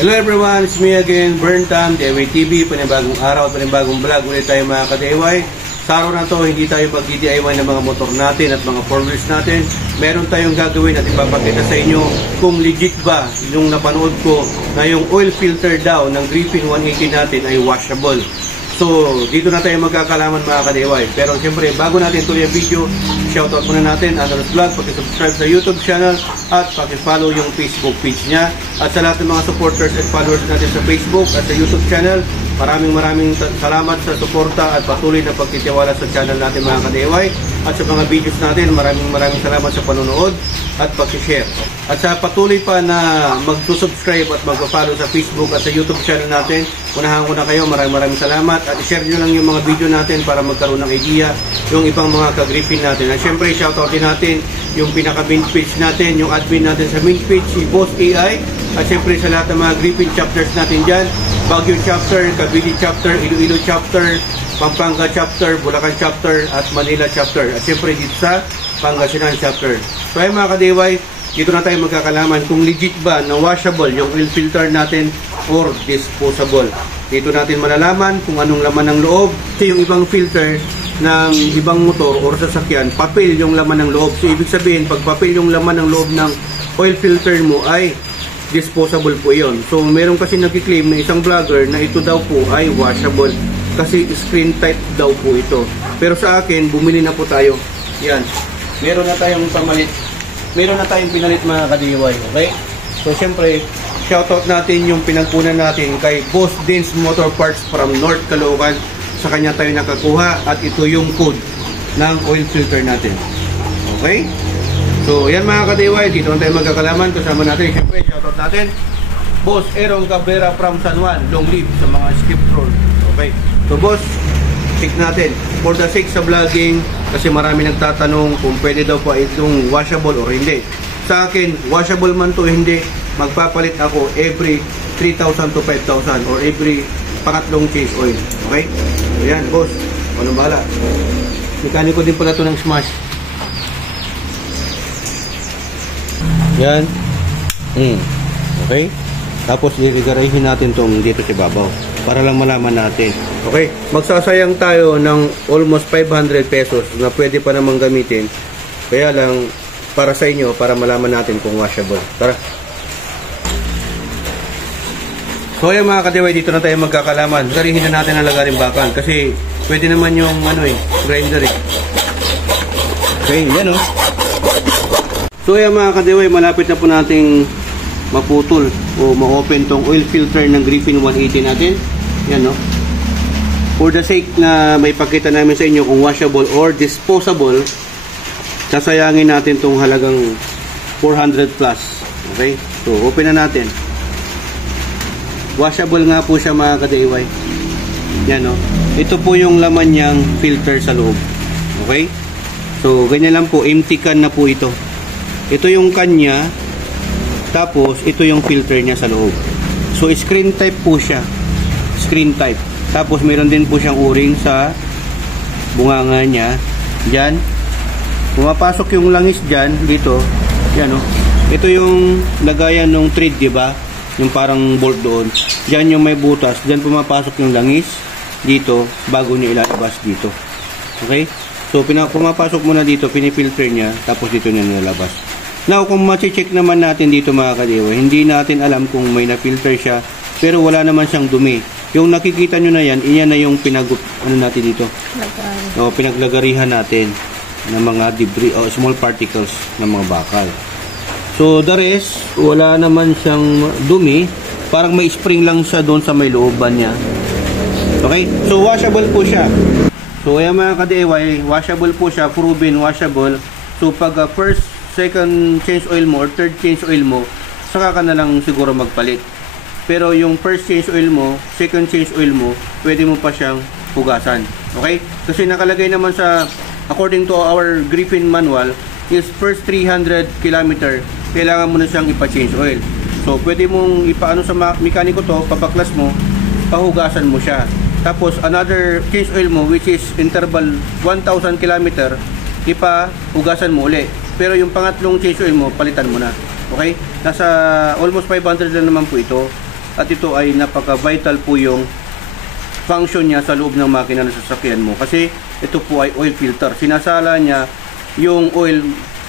Hello everyone, it's me again, Burntam, DIY TV, panibagong araw at panibagong vlog ulit tayo mga ka-DIY. Sa araw na to, hindi tayo mag-DIY ng mga motor natin at mga 4-wheels natin. Meron tayong gagawin at ipapakita sa inyo kung legit ba yung napanood ko na yung oil filter daw ng Griffin 180 natin ay washable. So, dito na tayo magkakalaman mga ka-DIY. Pero siyempre, bago natin tuloy ang video, shoutout muna natin, Anonymous Vlog, pakisubscribe sa YouTube channel at pakifollow yung Facebook page niya. At sa lahat ng mga supporters at followers natin sa Facebook at sa YouTube channel, maraming salamat sa suporta at patuloy na pagtitiwala sa channel natin mga ka-DIY. At sa mga videos natin, maraming salamat sa panonood at pag-share. At sa patuloy pa na mag-subscribe at mag-follow sa Facebook at sa YouTube channel natin, unahan ko na kayo, maraming salamat. At i-share nyo lang yung mga video natin para magkaroon ng idea yung ibang mga ka-Griffin natin. At syempre, shoutout din natin yung pinaka-main page natin, yung admin natin sa main page, si Boss AI. At syempre sa lahat ng mga Griffin chapters natin dyan, Baguio chapter, Cavite chapter, Iloilo chapter, Pampanga chapter, Bulacan chapter, at Manila chapter. At syempre dito sa Pangasinan chapter. So ay mga ka-DIY, dito na tayo magkakalaman kung legit ba na washable yung oil filter natin or disposable. Dito natin malalaman kung anong laman ng loob. Kasi yung ibang filter ng ibang motor or sasakyan, papel yung laman ng loob. So ibig sabihin, pag papel yung laman ng loob ng oil filter mo ay disposable po yon. So meron kasi nagki-claim na isang vlogger na ito daw po ay washable kasi screen type daw po ito. Pero sa akin, bumili na po tayo. Yan. Meron na tayong pamalit. Meron na tayong pinalit mga ka-DIY. Okay? So syempre, shoutout natin yung pinagpunan natin kay Boss Dins Motor Parts from North Caloocan. Sa kanya tayo nakakuha at ito yung code ng oil filter natin. Okay? So yan mga ka-DIY, dito na tayo magkakalaman. Kasama natin, syempre, shoutout natin Boss Erong Cabrera from San Juan. Long live sa mga skip roll. Okay? So boss, check natin. For the sake sa vlogging, kasi marami nagtatanong kung pwede daw po itong washable or hindi. Sa akin, washable man to hindi, magpapalit ako every 3,000 to 5,000 or every pangatlong change oil. Okay? So yan, boss. Anong bahala? Mekaniko din pala to ng Smash. Yan. Okay? Tapos i-regarahin natin tong dito sa babaw para lang malaman natin. Okay? Magsasayang tayo ng almost 500 pesos na pwede pa namang gamitin. Kaya lang para sa inyo, para malaman natin kung washable. Tara. So ayan mga ka-DIY, dito na tayo magkakalaman. Garihin na natin ang lagaring bakal kasi pwede naman yung grinder eh. Okay, yan o. So ayan mga ka-DIY, malapit na po nating maputol o ma-open tong oil filter ng Griffin 180 natin. Yan no. For the sake na may pakita namin sa inyo kung washable or disposable, sasayangin natin tong halagang 400 plus. Okay? So open na natin. Washable nga po siya mga ka-DIY. Yan no. Ito po yung laman niyang filter sa loob. Okay? So ganyan lang po, empty can na po ito. Ito yung can niya. Tapos, ito yung filter niya sa loob. So, screen type po siya. Screen type. Tapos, mayroon din po siyang o-ring sa bunganga niya. Diyan. Pumapasok yung langis diyan, dito. Yan, oh. Ito yung lagayan ng thread, diba? Yung parang bolt doon. Diyan yung may butas. Diyan pumapasok yung langis. Dito, bago niya ilalabas dito. Okay? So, pumapasok muna dito, pinifilter niya. Tapos, dito niya nilalabas. Now, kung ma-check naman natin dito mga ka-DIY, hindi natin alam kung may na-filter siya, pero wala naman siyang dumi. Yung nakikita nyo na yan, iyan na yung natin dito? Pinaglagarihan natin ng mga debris o small particles ng mga bakal. So, the rest, wala naman siyang dumi. Parang may spring lang siya doon sa may looban niya. Okay? So, washable po siya. So, ayan mga ka-DIY, washable po siya, proven washable. So, pag first, second change oil mo or third change oil mo, saka ka na lang siguro magpalit. Pero yung first change oil mo, second change oil mo, pwede mo pa siyang hugasan. Okay? Kasi nakalagay naman sa, according to our Griffin manual, is first 300 km, kailangan mo na siyang ipa-change oil. So, pwede mong ipaano sa mekaniko to, papaklas mo, pahugasan mo siya. Tapos, another change oil mo, which is interval 1,000 km, ipahugasan mo uli. Pero yung pangatlong change oil mo, palitan mo na. Okay? Nasa almost 500 lang naman po ito. at ito ay napaka-vital po yung function niya sa loob ng makina ng sasakyan mo, kasi ito po ay oil filter. Sinasala niya yung oil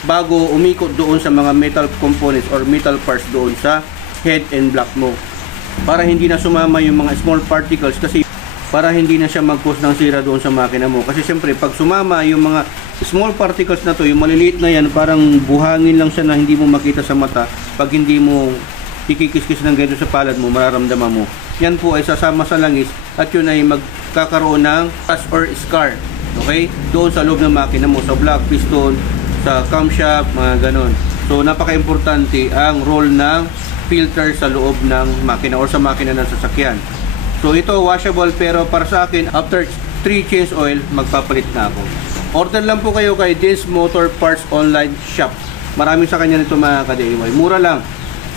bago umikot doon sa mga metal components or metal parts doon sa head and block mo, para hindi na sumama yung mga small particles, kasi para hindi na siya mag-cause ng sira doon sa makina mo. Kasi siyempre pag sumama yung mga small particles na to, yung maliliit na yan, parang buhangin lang siya na hindi mo makita sa mata. Pag hindi mo ikikis-kis ng ganito sa palad mo, mararamdaman mo yan po ay sasama sa langis at yun ay magkakaroon ng scratch or scar, okay, doon sa loob ng makina mo, sa block, piston, sa camshaft, mga ganon. So napaka-importante ang role ng filter sa loob ng makina or sa makina ng sasakyan. So ito washable, pero para sa akin after 3 change oil magpapalit na ako. Order lang po kayo kay Dins Motor Parts Online Shop. Marami sa kanya nito mga ka-DIY. Mura lang.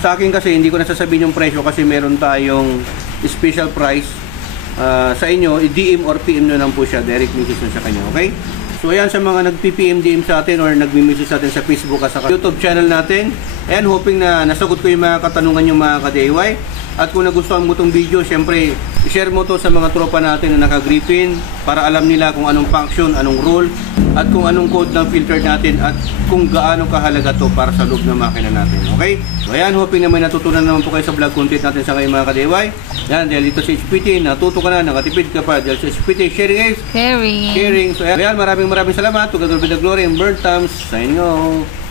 Sa akin kasi hindi ko nasasabihin yung presyo kasi meron tayong special price. Sa inyo, i-DM or PM nyo lang po siya. Direct message nyo sa kanya, okay? So ayan, sa mga nag-PPM DM sa atin or nag-message sa atin sa Facebook at sa YouTube channel natin. And hoping na nasagot ko yung mga katanungan yung mga ka-DIY. At kung nagustuhan mo itong video, syempre, i-share mo to sa mga tropa natin na naka-gripin para alam nila kung anong function, anong role, at kung anong code ng filter natin at kung gaano kahalaga to para sa loob ng makina natin. Okay? So ayan, hoping na may natutunan naman po kayo sa vlog content natin sa ngayon mga ka-DIY. Yan, dahil dito sa HPT, natuto ka na, nakatipid ka pa. Dahil sa HPT, sharing is Caring. caring. So ayan, maraming salamat. To God be the glory and burn times. Signing off.